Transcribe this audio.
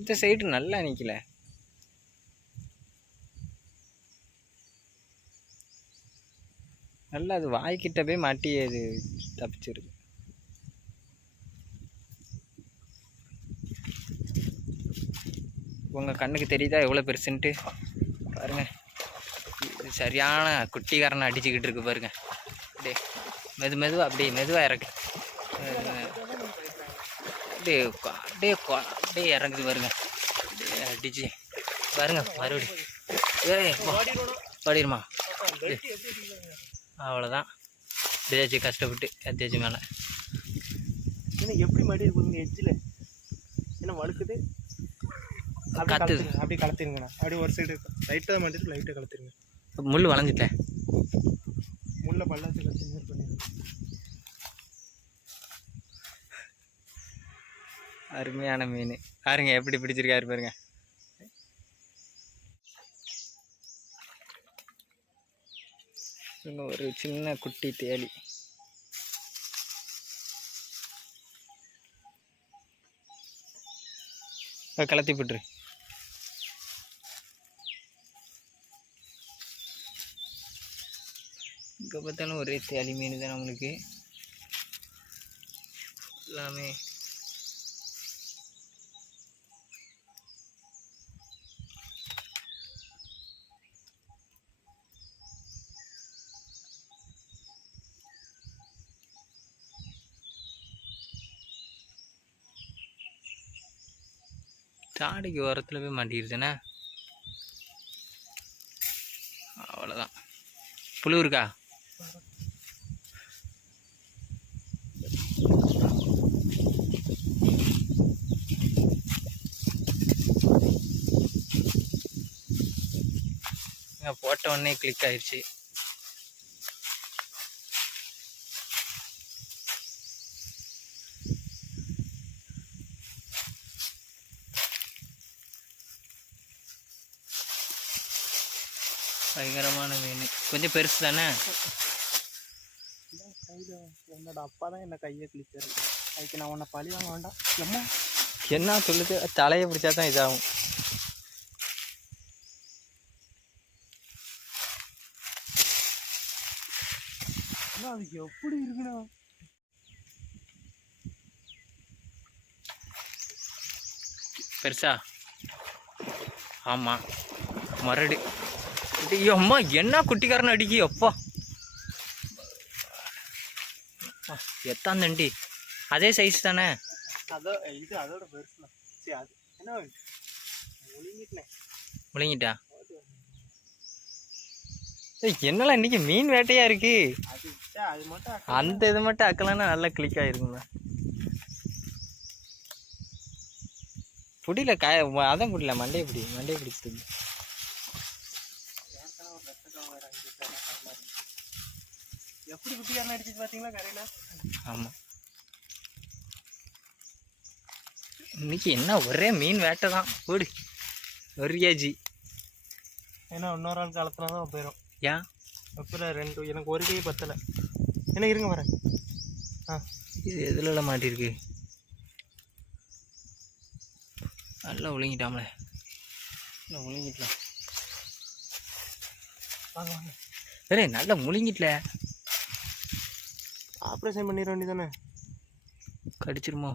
இந்த சைடு நல்லா நிற்கல நல்லா அது வாய்க்கிட்ட போய் மாட்டி அது தப்பிச்சிருக்கு உங்கள் கண்ணுக்கு தெரியுதா எவ்வளோ பெருசுன்ட்டு? பாருங்க. சரியான குட்டிக்காரனை அடிச்சுக்கிட்டு இருக்கு பாருங்கள் அப்படியே மெது மெதுவாக அப்படியே மெதுவாக இறக்கு. அப்படியே அப்படியே அப்படியே இறங்குது பாருங்க. அடிச்சு. பாருங்க மறுபடியும் ஏய் பாடிடுமா அவ்வளோதான் இப்படியாச்சு கஷ்டப்பட்டு எத்தியாச்சு மேலே. என்ன எப்படி மாட்டி இருக்குங்க எட்ஜில் என்ன வழுக்குது? கத்துது. அப்படியே கலத்திருங்கண்ணா. அப்படியே ஒரு சைடு லைட்டாக மாட்டிட்டு லைட்டாக கலத்திருங்க. முள் வளைஞ்சிட்டேன். முள்ள பல்லாச்சு கலத்தி பண்ணிடுங்க. அருமையான மீன். பாருங்க எப்படி பிடிச்சிருக்காரு பாருங்க. ஒரு சின்ன குட்டி தேலி கலத்தி போட்டுரு இங்கே பார்த்தாலும் ஒரே தேலி மீன் தான் நம்மளுக்கு. எல்லாமே தாடிக்கு ஓரத்தில் போய் மாட்டிருச்சுண்ணே அவ்வளோதான் புழு இருக்கா? போட்ட உடனே கிளிக் ஆயிடுச்சு பயங்கரமான மீன். கொஞ்சம் பெருசு தானே? என்னோட அப்பா தான் என்ன கையை கிழிச்சாரு. அதுக்கு நான் உன்னை பழி வாங்க வேண்டாம். எம்மா? என்ன சொல்லுது? தலையை பிடிச்சா தான் இதாகும். அது எப்படி இருக்குண்ணா? பெருசா? ஆமாம் மறுபடி ஐயோ அம்மா என்ன குட்டிக்காரன் அடிக்கி? அப்பா. எத்தான் தண்டி. அதே சைஸ் தானே? இது அதோட முழுங்கிட்டா என்னடா இன்னைக்கு மீன் வேட்டையா இருக்கு? அந்த இது மட்டும் அக்கலாம்னா நல்லா கிளிக் ஆயிருக்குங்க புடியில காய அதான் புடியல மண்டையை பிடி மண்டையை பிடிச்சது எப்படி குட்டிக்காரன் அடிச்சு பார்த்தீங்களா கரையில ஆமாம் இன்னைக்கு என்ன ஒரே மீன் வேட்டை தான் ஓடு. ஒரு கேஜி ஏன்னா இன்னொரு ஆள் காலத்துல தான் போயிடும் ஏன்? அப்புறம் ரெண்டு எனக்கு ஒரு கை பத்தலை. என்ன இருங்க வரேன். ஆ. இது எதுல மாட்டிருக்கு? நல்லா ஒழுங்கிட்டாமல. நல்லா முழுங்கிட்டலாம் வாங்க வாங்க நல்லா முழுங்கிட்டல. ஆப்ரேஷன் பண்ணிட வேண்டியதானே கடிச்சிருமோ?